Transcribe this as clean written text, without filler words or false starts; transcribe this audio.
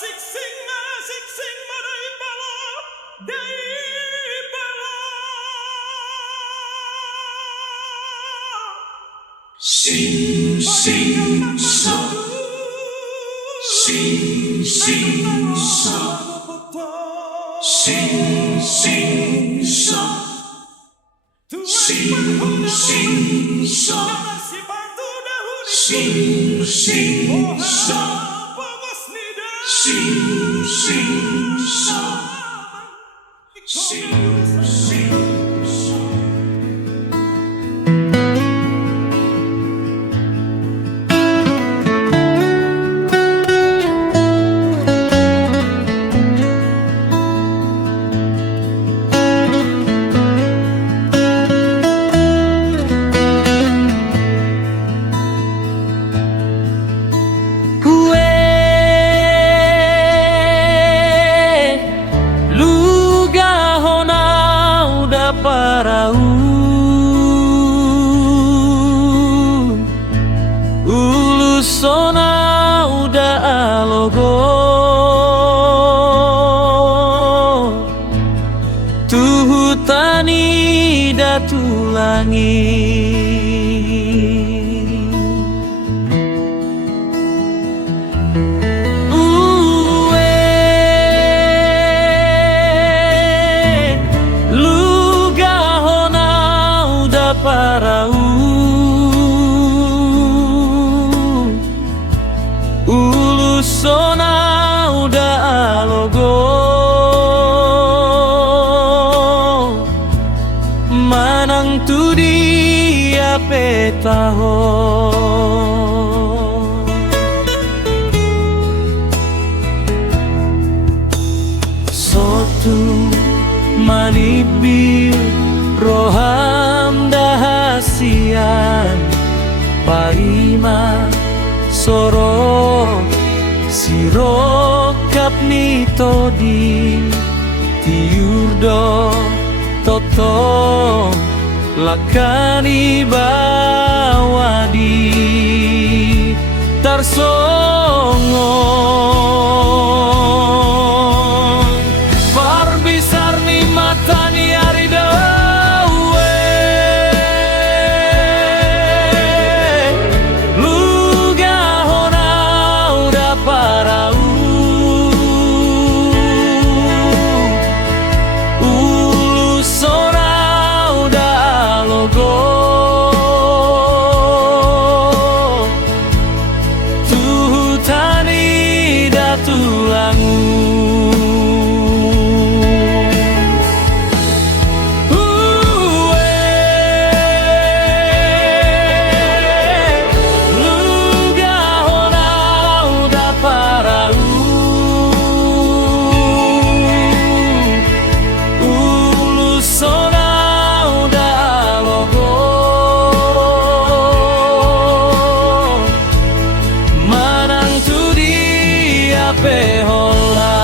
siksing madai bala dai bala sing sing so sing sing so sing sing so sing sing so sing sing so sing sing so sing sing so. Parau ulusona uda alogo tuhutani datulangi parau ulusona uda alogo manang tu dia petaho sotu manibir roham dahasian paima soro sirokap nitodi tiurdo toto lakani bawadi tarsongo parbisar ni matani arida pe hola